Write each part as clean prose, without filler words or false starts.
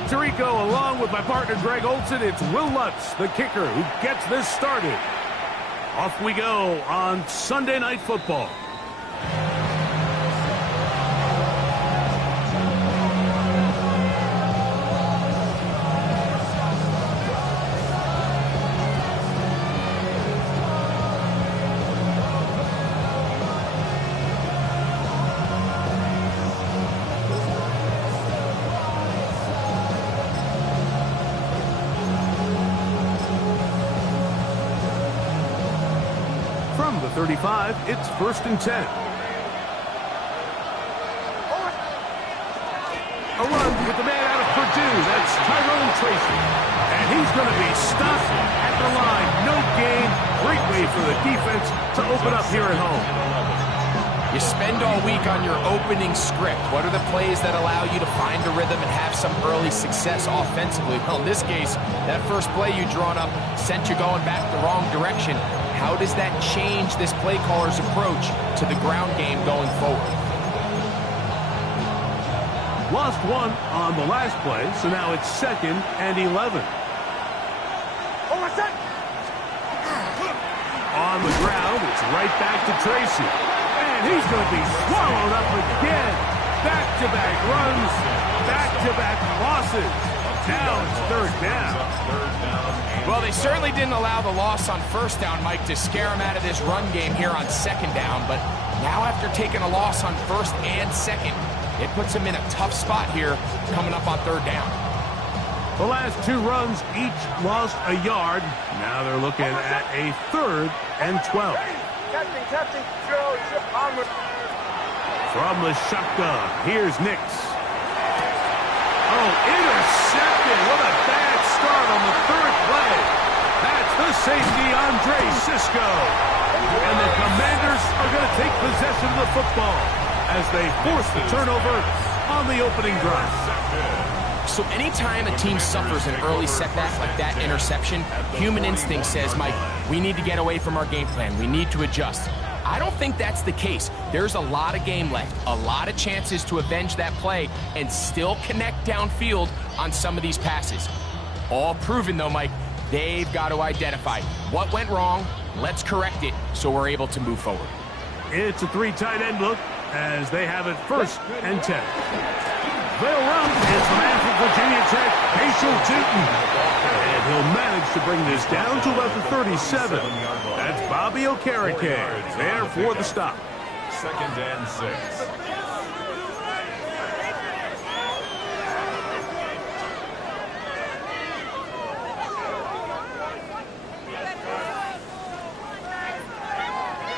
Mike Tirico along with my partner Greg Olson. It's Will Lutz, the kicker, who gets this started. Off we go on Sunday Night Football. From the 35, it's 1st and 10. A run with the man out of Purdue. That's Tyrone Tracy. And he's going to be stopped at the line. No gain. Great way for the defense to open up here at home. You spend all week on your opening script. What are the plays that allow you to find a rhythm and have some early success offensively? Well, in this case, that first play you drawn up sent you going back the wrong direction. How does that change this play caller's approach to the ground game going forward? Lost one on the last play, so now it's 2nd and 11. On the ground, it's right back to Tracy. And he's going to be swallowed up again. Back-to-back runs, back-to-back losses. Now it's 3rd down. Well, they certainly didn't allow the loss on 1st down, Mike, to scare him out of this run game here on 2nd down. But now after taking a loss on 1st and 2nd, it puts him in a tough spot here coming up on 3rd down. The last 2 runs each lost a yard. Now they're looking at a 3rd and 12. Captain, onward. From the shotgun, here's Nix. Oh, intercepted. What a bad start on the 3rd play. That's the safety, Andre Cisco. And the Commanders are going to take possession of the football as they force the turnover on the opening drive. So anytime a team suffers an early setback like that interception, human instinct says, Mike, we need to get away from our game plan. We need to adjust. I don't think that's the case. There's a lot of game left, a lot of chances to avenge that play and still connect downfield on some of these passes. All proven, though, Mike, they've got to identify what went wrong, let's correct it so we're able to move forward. It's a 3 tight end look as they have it 1st and 10. They'll run. It's the man from Virginia Tech, Rachel Tootin. And he'll manage to bring this down to about the 37. That's Bobby Okereke there for the stop. 2nd and 6.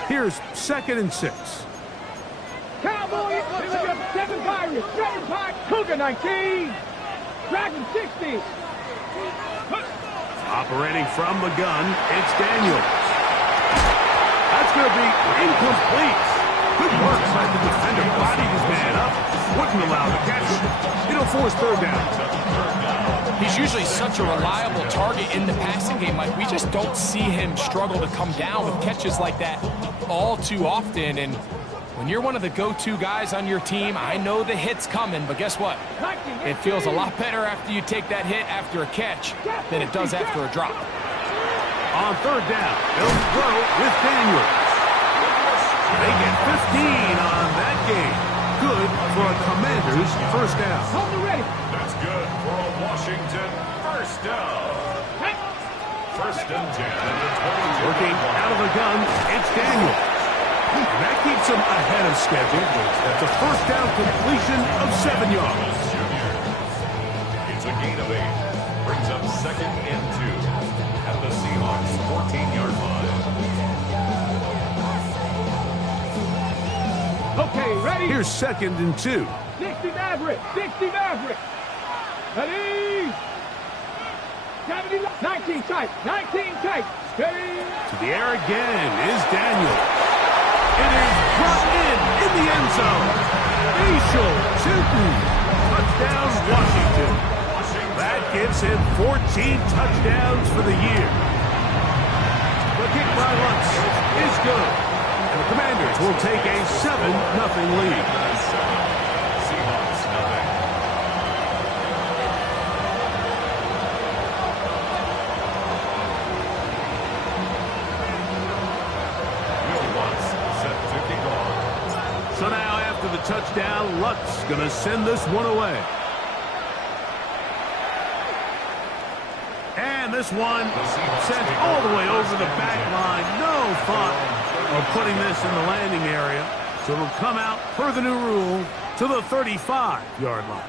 Here's 2nd and 6. Cowboys, 7 Pirates, 7 Pirates, Cougar 19, Dragon 60. Operating from the gun, it's Daniels. That's going to be incomplete. Good work by the defender. Bodied his man up. Wouldn't allow the catch. It'll force 3rd down. He's usually such a reliable target in the passing game. Like, we just don't see him struggle to come down with catches like that all too often. And when you're one of the go-to guys on your team, I know the hit's coming, but guess what? It feels a lot better after you take that hit after a catch than it does after a drop. On 3rd down, they'll throw with Daniels. They get 15 on that game. Good for a Commanders 1st down. Hold it ready. That's good for a Washington 1st down. 1st and 10 at the 22. Working out of the gun, it's Daniels. That keeps him ahead of schedule. That's a 1st down completion of 7 yards. It's a gain of 8. Brings up 2nd and 2 at the Seahawks 14-yard line. Okay, ready? Here's 2nd and 2. 60 Maverick, 60 Maverick. Ready? 19 tight, 19 tight. Steady. To the air again is Daniels. It is brought in the end zone. Rachel Tootin. Touchdown, Washington. That gives him 14 touchdowns for the year. The kick by Lutz is good. And the Commanders will take a 7-0 lead. touchdown. Lutz going to send this one away. And this one sent all the way over the back line. No thought of putting this in the landing area. So it'll come out per the new rule to the 35-yard line.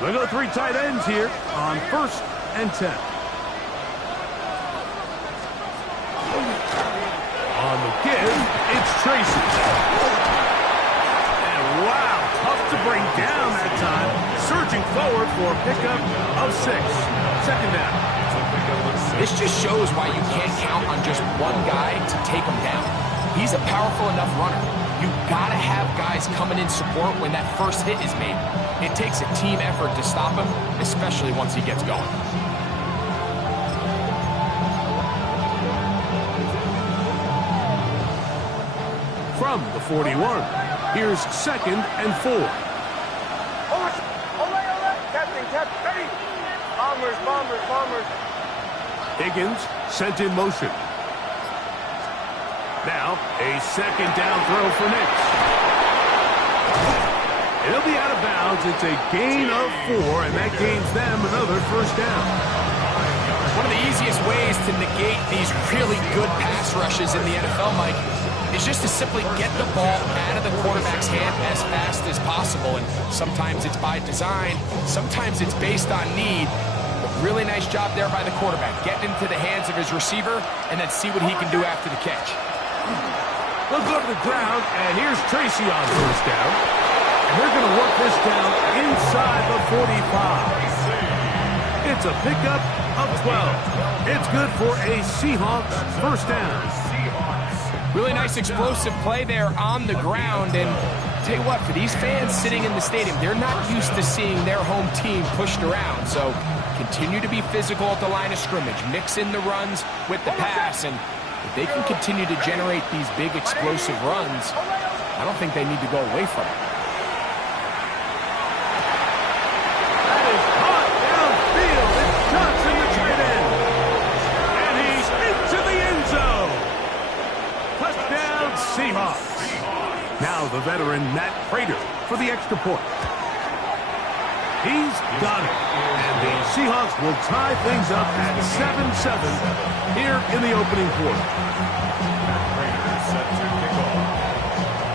They go 3 tight ends here on 1st and 10. On the give, it's Tracy. And wow, tough to bring down that time. Surging forward for a pickup of 6. 2nd down. This just shows why you can't count on just one guy to take him down. He's a powerful enough runner. You gotta have guys coming in support when that first hit is made. It takes a team effort to stop him, especially once he gets going. From the 41, here's 2nd and 4. Ole, Captain, ready. Bombers. Higgins sent in motion. Now, a 2nd down throw for Nix. It'll be out of bounds. It's a gain of 4, and that gains them another 1st down. One of the easiest ways to negate these really good pass rushes in the NFL, Mike, is just to simply get the ball out of the quarterback's hand as fast as possible. And sometimes it's by design, sometimes it's based on need. But really nice job there by the quarterback, getting into the hands of his receiver and then see what he can do after the catch. They'll go to the ground, and here's Tracy on 1st down. And they're going to work this down inside the 45. It's a pickup of 12. It's good for a Seahawks 1st down. Really nice explosive play there on the ground. And tell you what, for these fans sitting in the stadium, they're not used to seeing their home team pushed around. So continue to be physical at the line of scrimmage. Mix in the runs with the pass. And if they can continue to generate these big explosive runs, I don't think they need to go away from it. That is caught downfield. It's Johnson, the tight end. And he's into the end zone. Touchdown, Seahawks. Now the veteran Matt Prater for the extra point. He's got it. And the Seahawks will tie things up at 7-7 here in the opening quarter.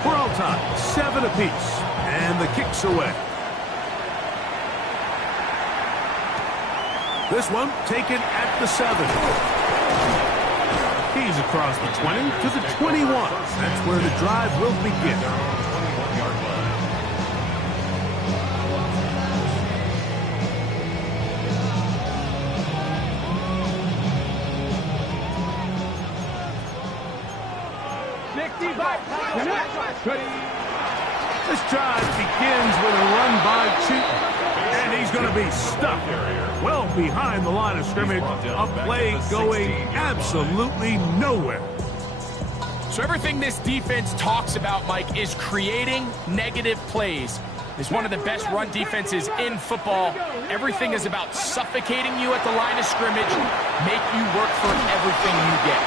We're all tied, 7 apiece. And the kick's away. This one taken at the 7. He's across the 20 to the 21. That's where the drive will begin. This drive begins with a run by Cheaton, and he's going to be stuck well behind the line of scrimmage. A play going absolutely nowhere. So everything this defense talks about, Mike, is creating negative plays. It's one of the best run defenses in football. Everything is about suffocating you at the line of scrimmage, make you work for everything you get.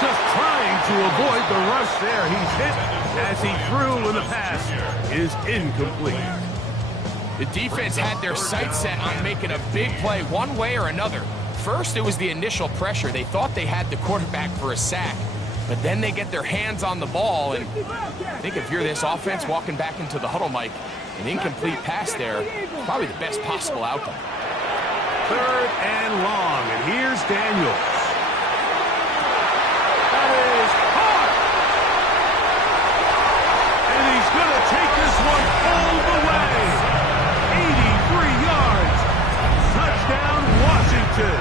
Just trying to avoid the rush there. He's hit as he threw when the pass is incomplete. The defense had their sights set on making a big play one way or another. First, it was the initial pressure. They thought they had the quarterback for a sack, but then they get their hands on the ball, and I think if you're this offense walking back into the huddle, Mike, an incomplete pass there, probably the best possible outcome. 3rd and long, and here's Daniels. That is hard. And he's going to take this one all the way. 83 yards. Touchdown, Washington.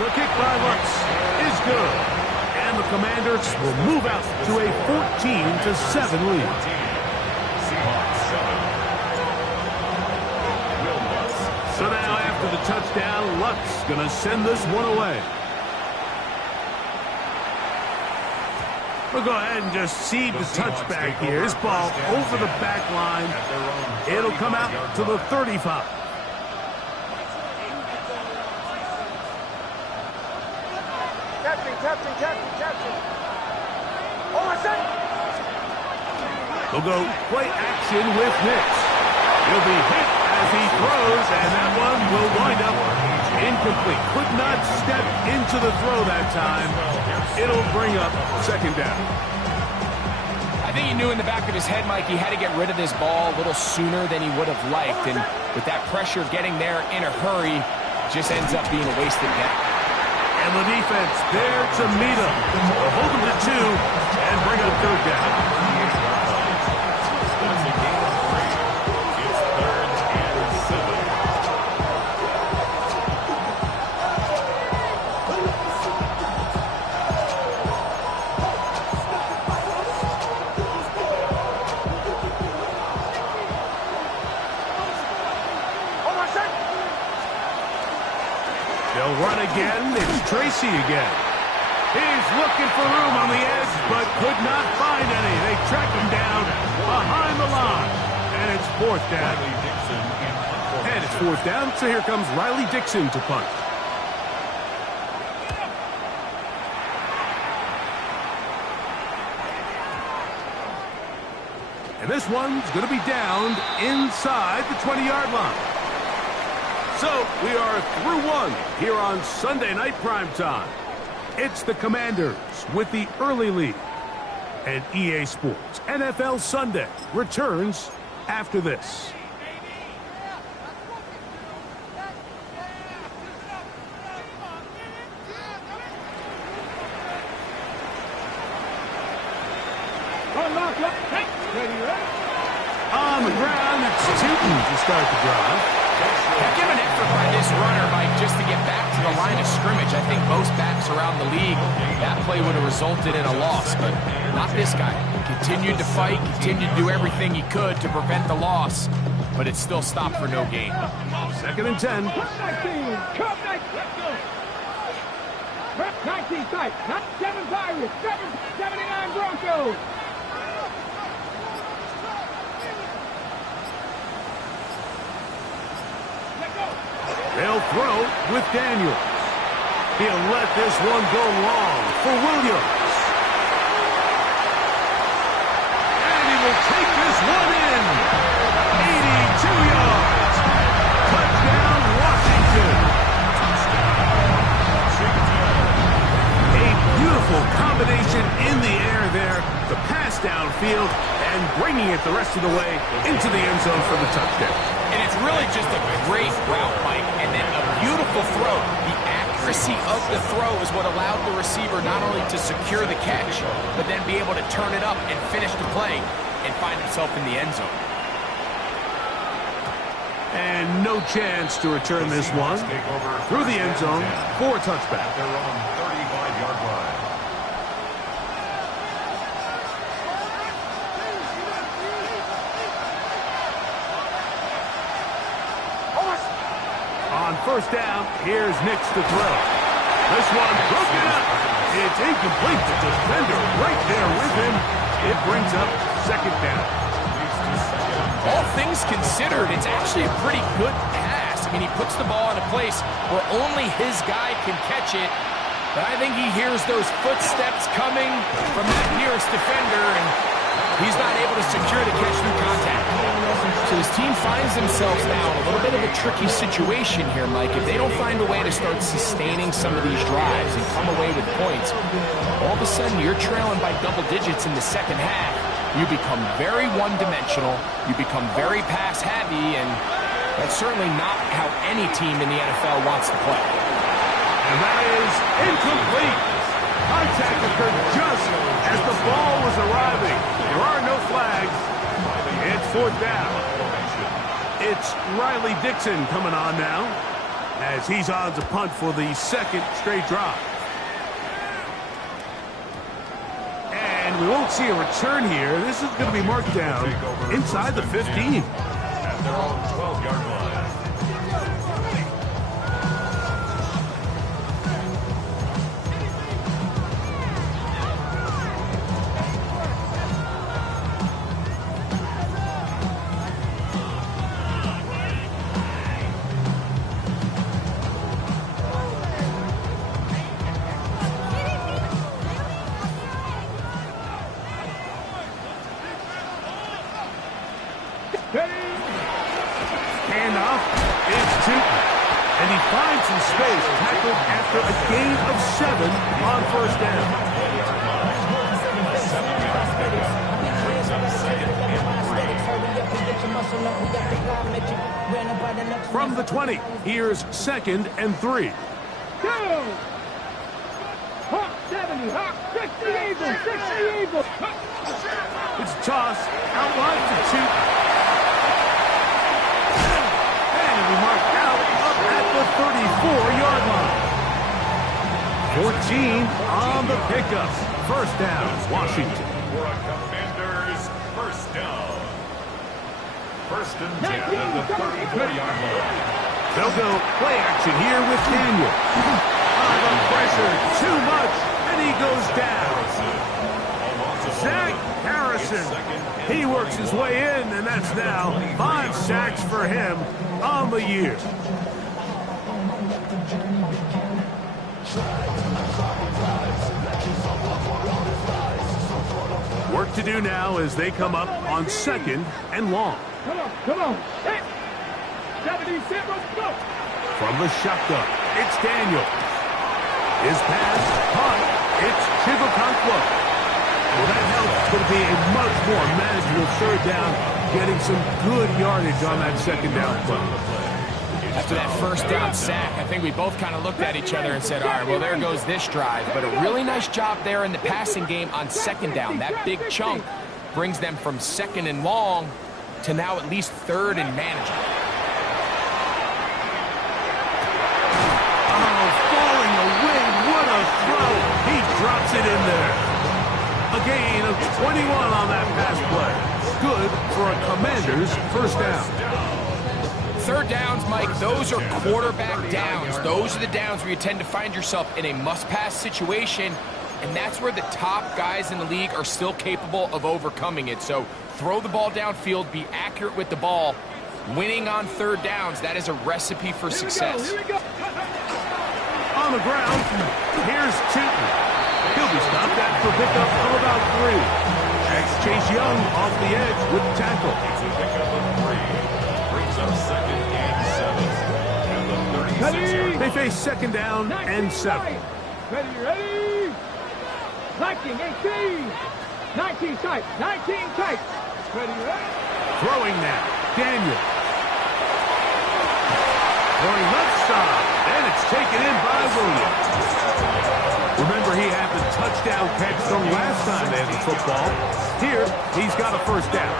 The kick by Lutz is good. And the Commanders will move out to a 14-7 lead. So now after the touchdown, Lutz going to send this one away. We'll go ahead and just cede the touchback here. This ball over the back line. It'll come out to the 35. Captain. Oh, I said. We'll go play action with Nix. He'll be hit as he throws, and that one will wind up incomplete. Could not step into the throw that time. It'll bring up second down. I think he knew in the back of his head, Mike, he had to get rid of this ball a little sooner than he would have liked. And with that pressure getting there in a hurry, just ends up being a wasted down. And the defense there to meet him. They'll hold him to 2 and bring up third down. That's a gain of 3. It's 3rd and 7. They'll run again. It's Tracy again. He's looking for room on the edge, but could not find any. They track him down behind the line. And it's fourth down. And it's fourth down, so here comes Riley Dixon to punt. And this one's going to be downed inside the 20-yard line. So we are through one here on Sunday Night Primetime. It's the Commanders with the early lead. And EA Sports NFL Sunday returns after this. On the ground, it's Tootin to start the drive. Heck of an effort by this runner, Mike, just to get back to the line of scrimmage. I think most backs around the league, that play would have resulted in a loss, but not this guy. Continued to fight, continued to do everything he could to prevent the loss, but it still stopped for no gain. 2nd and 10. 19, Cup 19, let's go. 19 tight, not 7 Pirates, 79 Broncos. They'll throw with Daniels. He'll let this one go long for Williams. And he will take this one in. 82 yards. Touchdown, Washington. A beautiful combination in the air there. The pass downfield and bringing it the rest of the way into the end zone for the touchdown. And it's really just a great route, Mike, and then a beautiful throw. The accuracy of the throw is what allowed the receiver not only to secure the catch, but then be able to turn it up and finish the play and find himself in the end zone. And no chance to return this one through the end zone for a touchback. They're on 35-yard line. On first down, here's Nix to throw. This one broken up. It's incomplete. The defender right there with him. It brings up second down. All things considered, it's actually a pretty good pass. I mean, he puts the ball in a place where only his guy can catch it. But I think he hears those footsteps coming from that nearest defender, and he's not able to secure the catch through contact. So his team finds themselves now in a little bit of a tricky situation here, Mike. If they don't find a way to start sustaining some of these drives and come away with points, all of a sudden you're trailing by double digits in the second half. You become very one-dimensional, you become very pass-heavy, and that's certainly not how any team in the NFL wants to play. And that is incomplete. Contact occurred just as the ball was arriving. There are no flags. It's fourth down. It's Riley Dixon coming on now as he's on to punt for the second straight drive. And we won't see a return here. This is going to be marked down inside the 15. At their own 12-yard line. Handoff. It's Tootin. And he finds some space, tackled after a gain of 7 on first down. From the 20, here's 2nd and 3. Go! Hawk 70, Hawk 60 Eagles, 60 Eagles. It's a toss, out wide to Tootin. And we marked out up at the 34-yard line. 14 on the pickup. First down, Washington. For a Commanders first down. 1st and 10 at the 34-yard line. They'll go play action here with Daniel. The pressure, too much, and he goes down. Zach Harrison. He works his way in, and that's now 5 sacks for him on the year. Work to do now as they come up on 2nd and long. Come on. Hey. 70, set, let's go. From the shotgun, it's Daniel. His pass, punt, it's Chigokonkwo. Well, that helps. It's going to be a much more manageable 3rd down, getting some good yardage on that 2nd down play. After that first down sack, I think we both kind of looked at each other and said, all right, well, there goes this drive. But a really nice job there in the passing game on 2nd down. That big chunk brings them from 2nd and long to now at least 3rd and manageable. He drops it in there. A gain of 21 on that pass play. Good for a Commanders first down. 3rd downs, Mike, those are quarterback downs. Those are the downs where you tend to find yourself in a must-pass situation, and that's where the top guys in the league are still capable of overcoming it. So throw the ball downfield, be accurate with the ball. Winning on 3rd downs, that is a recipe for success. Here we go. On the ground, here's Tootin. He'll be stopped at for pickup of about 3. That's Chase Young off the edge with the tackle. It's a pickup of 3. Brings up 2nd and 7. And the 36-yard. They face 2nd down and 7. Ready. 19, 18. 19 tight, 19 tight. Ready. Throwing now, Daniel. Going left side, and it's taken in by Williams. Remember, he had the touchdown catch the last time they had the football. Here, he's got a first down.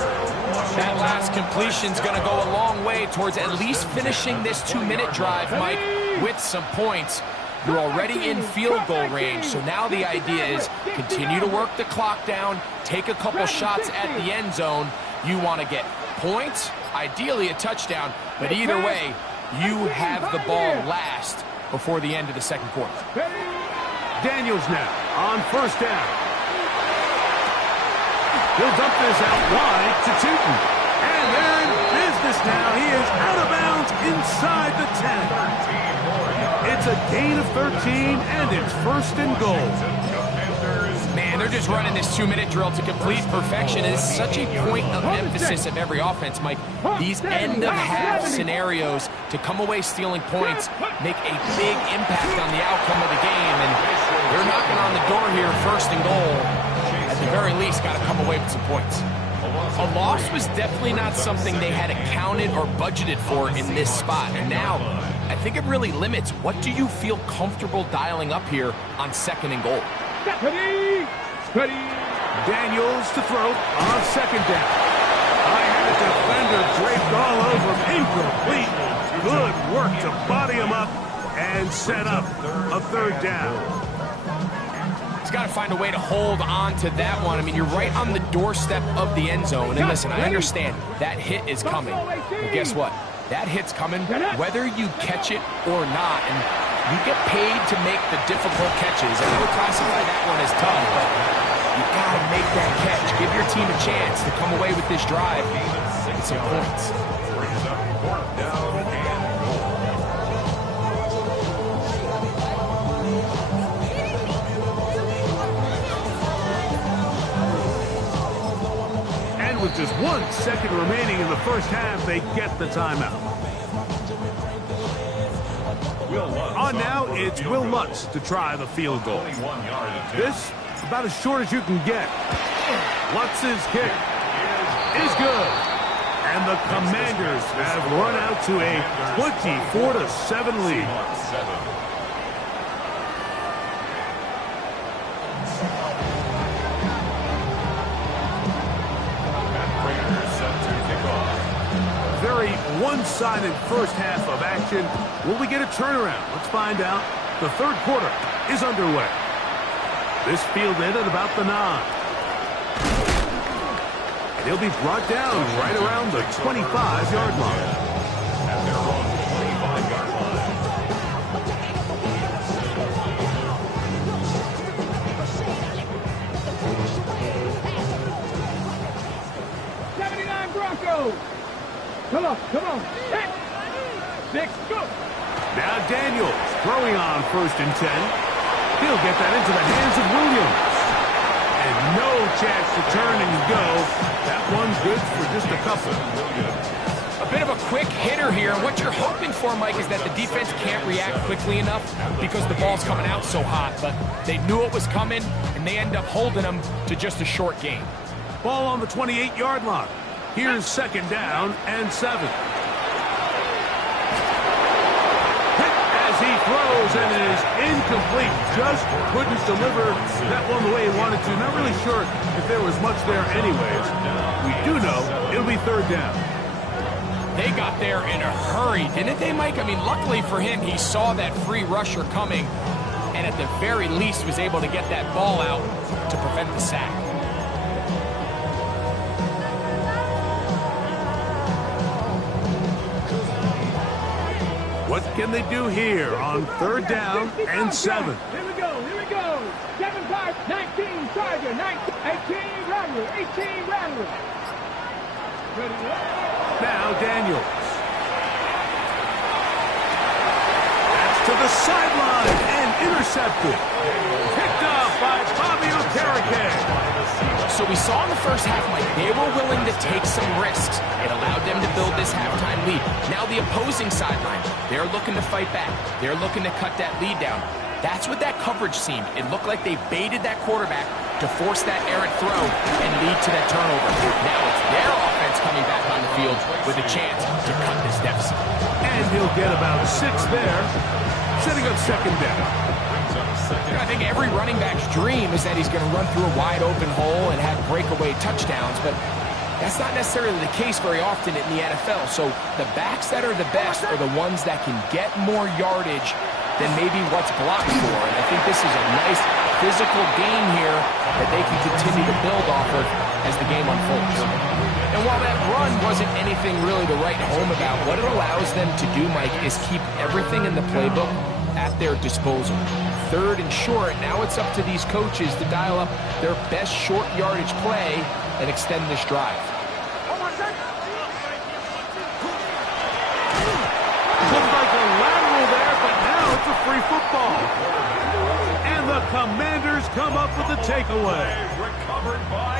That last completion's going to go a long way towards at least finishing this 2-minute drive, Mike, with some points. You're already in field goal range, so now the idea is continue to work the clock down, take a couple shots at the end zone. You want to get points, ideally a touchdown, but either way, you have the ball last before the end of the 2nd quarter. Daniels now on first down. He'll dump this out wide to Tootin. And they're in business now. He is out of bounds inside the 10. It's a gain of 13, and it's 1st and goal. Man, they're just running this 2-minute drill to complete perfection. It's such a point of emphasis of every offense, Mike. These end-of-half scenarios to come away stealing points make a big impact on the outcome of the game. And they're knocking on the door here, 1st and goal. At the very least, got to come away with some points. A loss was definitely not something they had accounted or budgeted for in this spot. And now, I think it really limits what do you feel comfortable dialing up here on 2nd and goal. Ready. Daniels to throw on 2nd down. I had a defender draped all over him. Incomplete. Good work to body him up and set up a 3rd down. He's got to find a way to hold on to that one. I mean, you're right on the doorstep of the end zone. And listen, I understand that hit is coming. But guess what? That hit's coming whether you catch it or not. And you get paid to make the difficult catches. I would classify that one as tough, but you got to make that catch. Give your team a chance to come away with this drive with some points. And with just 1 second remaining in the first half, they get the timeout. On now, it's Will Lutz to try the field goal. This, about as short as you can get. Lutz's kick is good. And the Commanders have run out to a 24-7 lead. Very one-sided first half of action. Will we get a turnaround? Let's find out. The third quarter is underway. This fielded at about the 9. And he'll be brought down right around the 25-yard line. At their own 25-yard line. 79 Broncos. Come on. 6, go. Now Daniels throwing on 1st and 10. He'll get that into the hands of Williams. And no chance to turn and go. That one's good for just a couple. A bit of a quick hitter here. What you're hoping for, Mike, is that the defense can't react quickly enough because the ball's coming out so hot. But they knew it was coming, and they end up holding them to just a short gain. Ball on the 28-yard line. Here's 2nd down and 7. Hit as he throws and it is incomplete. Just couldn't deliver that one the way he wanted to. Not really sure if there was much there anyways. We do know it'll be 3rd down. They got there in a hurry, didn't they, Mike? I mean, luckily for him, he saw that free rusher coming and at the very least was able to get that ball out to prevent the sack. What can they do here on 3rd down and 7? Here we go. 7-5, 19, Charger, 19, 18, Rattler, 18, Rattler. Ready, Now Daniels. That's to the sideline and intercepted. Picked up by Bobby Okereke. So we saw in the first half, Mike, they were willing to take some risks. It allowed them to build this halftime lead. Now the opposing sideline, they're looking to fight back. They're looking to cut that lead down. That's what that coverage seemed. It looked like they baited that quarterback to force that errant throw and lead to that turnover. Now it's their offense coming back on the field with a chance to cut this deficit. And he'll get about 6 there, setting up 2nd down. I think every running back's dream is that he's going to run through a wide open hole and have breakaway touchdowns, but that's not necessarily the case very often in the NFL. So the backs that are the best are the ones that can get more yardage than maybe what's blocked for. And I think this is a nice physical game here that they can continue to build off of as the game unfolds. And while that run wasn't anything really to write home about, what it allows them to do, Mike, is keep everything in the playbook at their disposal. 3rd and short, now it's up to these coaches to dial up their best short yardage play and extend this drive. Looked like a lateral there, but now it's a free football. And the Commanders come up with the takeaway.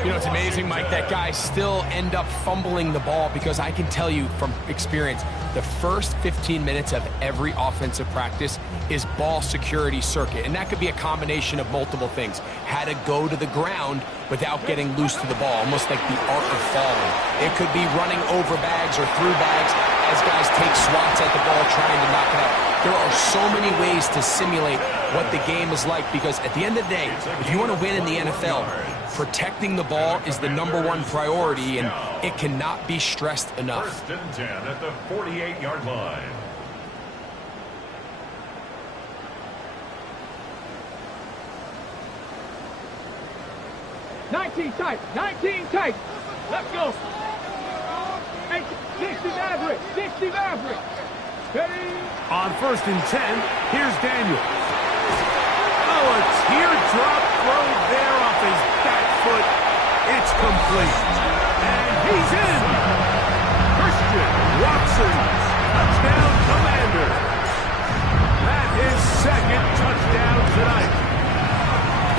You know, it's amazing, Mike, that guys still end up fumbling the ball because I can tell you from experience, the first 15 minutes of every offensive practice is ball security circuit. And that could be a combination of multiple things. How to go to the ground without getting loose to the ball, almost like the art of falling. It could be running over bags or through bags as guys take swats at the ball trying to knock it out. There are so many ways to simulate what the game is like because at the end of the day, if you want to win in the NFL, protecting the ball is the #1 priority, and it cannot be stressed enough. 1st and 10 at the 48-yard line. $19 tight. Let's go. 60 Maverick. Ready. On 1st and 10, here's Daniels. Oh, a teardrop throw there off his back foot. It's complete. And he's in. Christian Watson, touchdown Commander. That is 2nd touchdown tonight.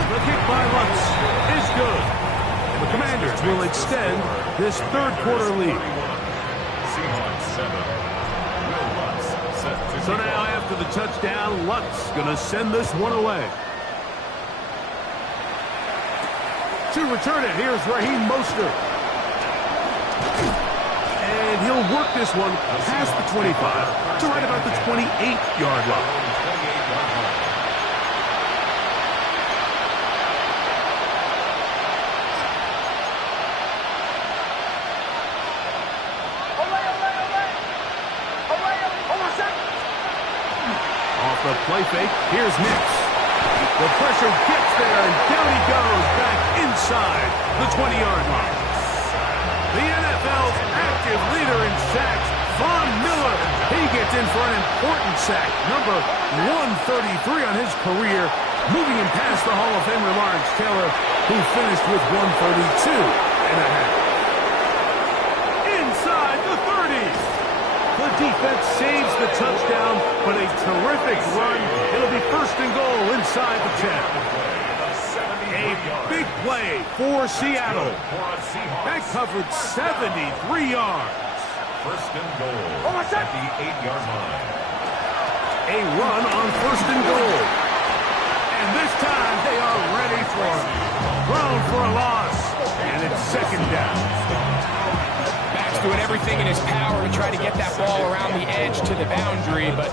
The kick by Lutz is good. And the Commanders will extend this 3rd quarter lead. Seahawks 7. So now after After the touchdown, Luck's going to send this one away. To return it, here's Raheem Mostert. And he'll work this one past the 25 to right about the 28-yard line. Off the play fake, here's Nix. The pressure gets there, and down he goes back inside the 20-yard line. The NFL's active leader in sacks, Von Miller. He gets in for an important sack, number 133 on his career, moving him past the Hall of Famer Lawrence Taylor, who finished with 132.5. Inside the 30. The defense saves the touchdown, but a terrific run. It'll be first and goal inside the 10. A big play for Seattle. That covered 73 yards. First and goal at the 8-yard line. A run on first and goal. And this time they are ready for it. Thrown for a loss. And it's second down. Doing everything in his power to try to get that ball around the edge to the boundary, but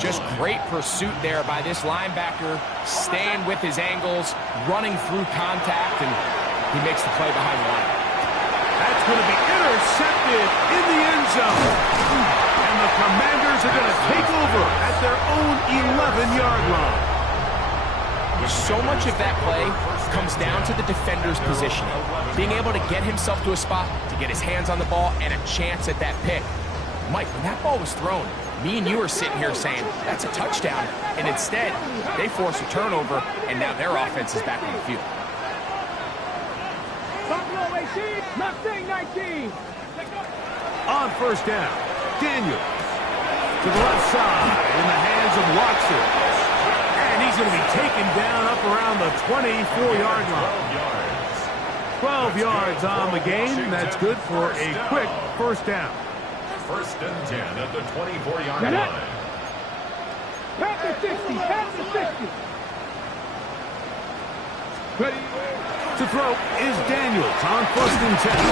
just great pursuit there by this linebacker, staying with his angles, running through contact, and he makes the play behind the line. That's going to be intercepted in the end zone. And the Commanders are going to take over at their own 11-yard line. So much of that play comes down to the defender's positioning, being able to get himself to a spot, to get his hands on the ball, and a chance at that pick. Mike, when that ball was thrown, me and you are sitting here saying, that's a touchdown, and instead, they force a turnover, and now their offense is back on the field. On first down, Daniel to the left side in the hands of Watson. And he's going to be taken down up around the 24-yard line. 12 yards on the game. That's good for a quick first down. First and 10 at the 24-yard line. Past the 60, past the 60. Ready to throw is Daniels on first and 10.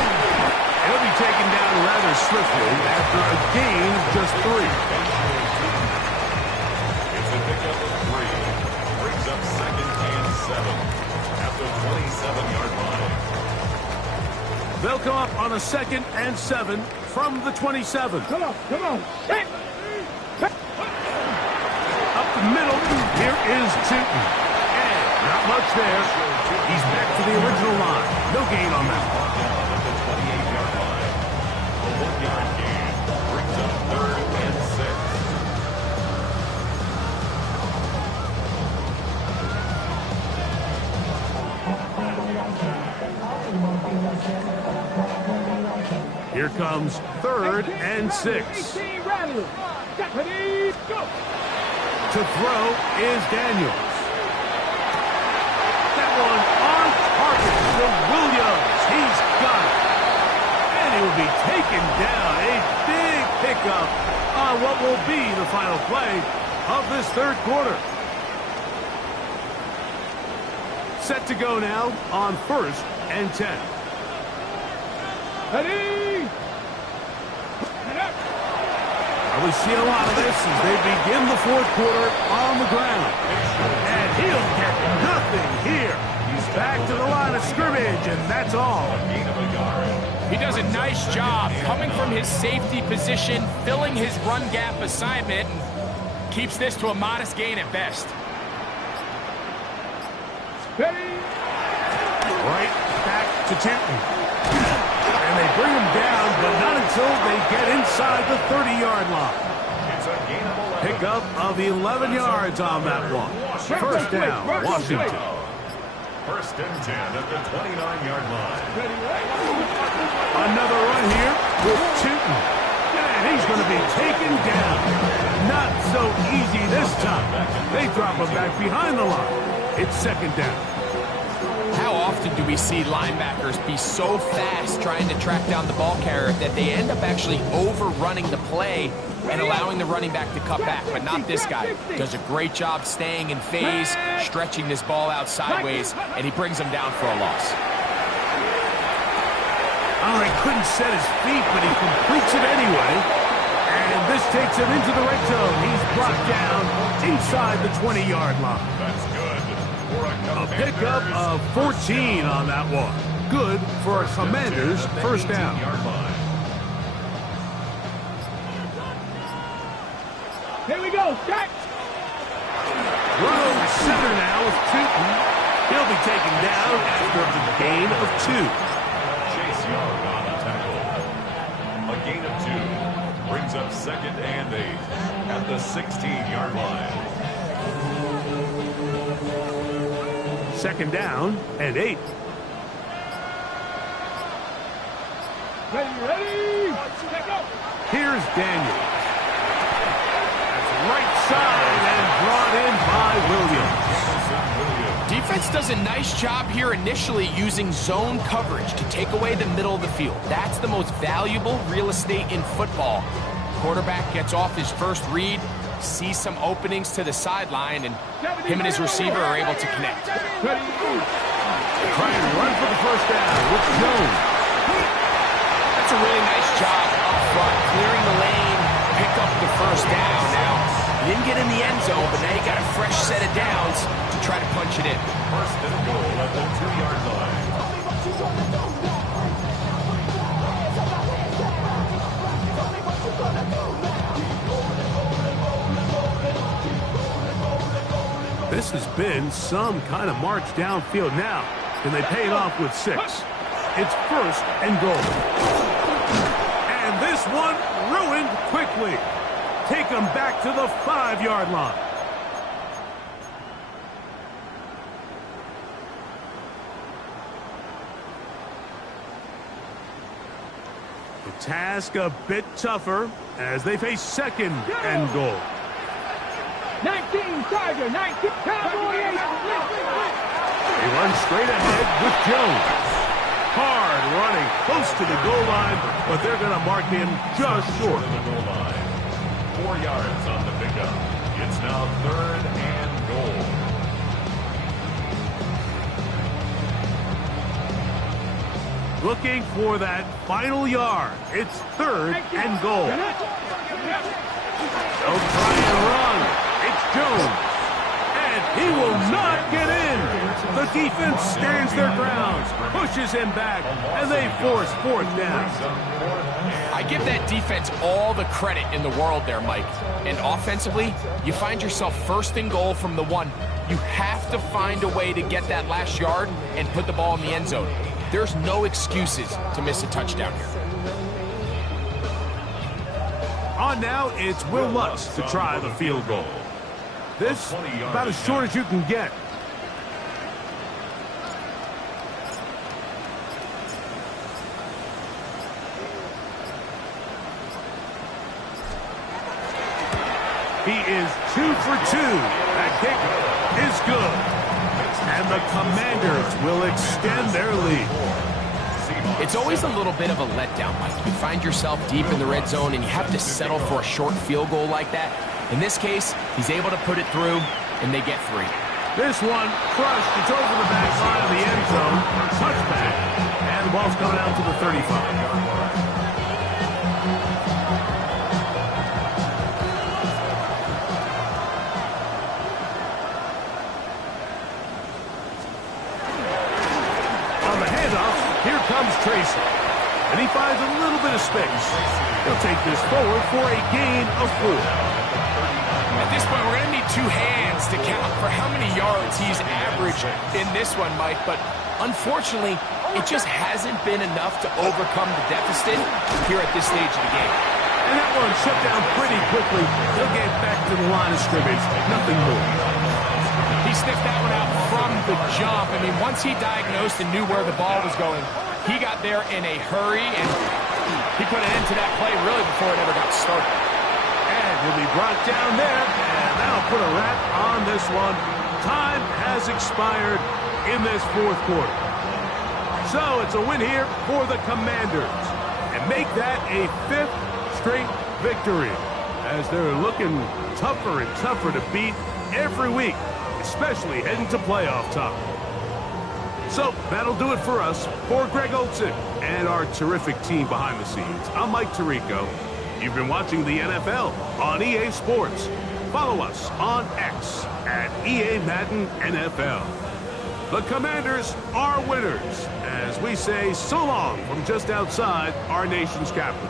He'll be taken down rather swiftly after a gain of just 3. It's a pickup of 3. Brings up second and 7 at the 27-yard line. They'll come up on a second and 7 from the 27. Come on, come on. Up the middle, here is Chilton. And not much there. He's back to the original line. No gain on that. At the 28-yard line. A 1-yard gain brings up third and 6. Here comes third and 6. To throw is Daniels. That one on target to Williams. He's got it. And he will be taken down. A big pickup on what will be the final play of this third quarter. Set to go now on first and 10. Ready? We see a lot of this as they begin the fourth quarter on the ground. And he'll get nothing here. He's back to the line of scrimmage, and that's all. He does a nice job coming from his safety position, filling his run gap assignment, and keeps this to a modest gain at best. Ready? Right back to Chilton. And they bring him down, but not until they get inside the 30-yard line. Pickup of 11 yards on that one. First down, Washington. First and 10 at the 29-yard line. Another run here with Chilton. And he's going to be taken down. Not so easy this time. They drop him back behind the line. It's second down. How often do we see linebackers be so fast trying to track down the ball carrier that they end up actually overrunning the play and allowing the running back to cut back, but not this guy. Does a great job staying in phase, stretching this ball out sideways, and he brings him down for a loss. Oh, he couldn't set his feet, but he completes it anyway. And this takes him into the red zone. He's brought down inside the 20-yard line. That's good for A pickup of 14 on that one. Good for a Commanders first down. Here we go, start. Run over center now with Tootin. He'll be taken down after a gain of 2. Chase Young on the tackle. A gain of 2 brings up 2nd and 8 at the 16-yard line. 2nd down and 8. Ready, let go. Here's Daniels. Right side and brought in by Williams. Defense does a nice job here initially using zone coverage to take away the middle of the field. That's the most valuable real estate in football. Quarterback gets off his first read, sees some openings to the sideline, and him and his receiver are able to connect. Trying to run for the first down with Jones. That's a really nice job up front, clearing the lane, pick up the first down. Now, he didn't get in the end zone, but now he got a fresh set of downs to try to punch it in. First and goal at the 2-yard line. This has been some kind of march downfield now. Can they pay it off with 6? It's 1st and goal. And this one ruined quickly. Take them back to the 5-yard line. The task a bit tougher as they face 2nd and goal. 19, Charger, 19, Cowboy 8. They run straight ahead with Jones. Hard running close to the goal line, but they're going to mark him just short. To the goal line. 4 yards on the pickup. It's now 3rd and goal. Looking for that final yard. It's 3rd and goal. They'll try and run. It's Jones. And he will not get in. The defense stands their ground, pushes him back, and they force 4th down. I give that defense all the credit in the world there, Mike. And offensively, you find yourself 1st and goal from the 1. You have to find a way to get that last yard and put the ball in the end zone. There's no excuses to miss a touchdown here. On now, it's Will Lutz to try the field goal. This about as short as you can get. He is 2 for 2. That kick is good. And the Commanders will extend their lead. It's always a little bit of a letdown, Mike. You find yourself deep in the red zone and you have to settle for a short field goal like that. In this case, he's able to put it through, and they get 3. This one crushed. It's over the back line of the end zone. Touchback. And the ball's coming out to the 35. Here comes Tracy, and he finds a little bit of space. He'll take this forward for a gain of 4. At this point, we're going to need 2 hands to count for how many yards he's averaged in this one, Mike. But unfortunately, it just hasn't been enough to overcome the deficit here at this stage of the game. And that one shut down pretty quickly. He'll get back to the line of scrimmage. Nothing more. He sniffed that one out from the jump. I mean, once he diagnosed and knew where the ball was going, he got there in a hurry, and he put an end to that play really before it ever got started. And he'll be brought down there, and that'll put a wrap on this one. Time has expired in this 4th quarter. So it's a win here for the Commanders. And make that a 5th straight victory, as they're looking tougher and tougher to beat every week, especially heading to playoff time. So that'll do it for us. For Greg Olson and our terrific team behind the scenes, I'm Mike Tirico. You've been watching the NFL on EA Sports. Follow us on X at EA Madden NFL. The Commanders are winners, as we say so long from just outside our nation's capital.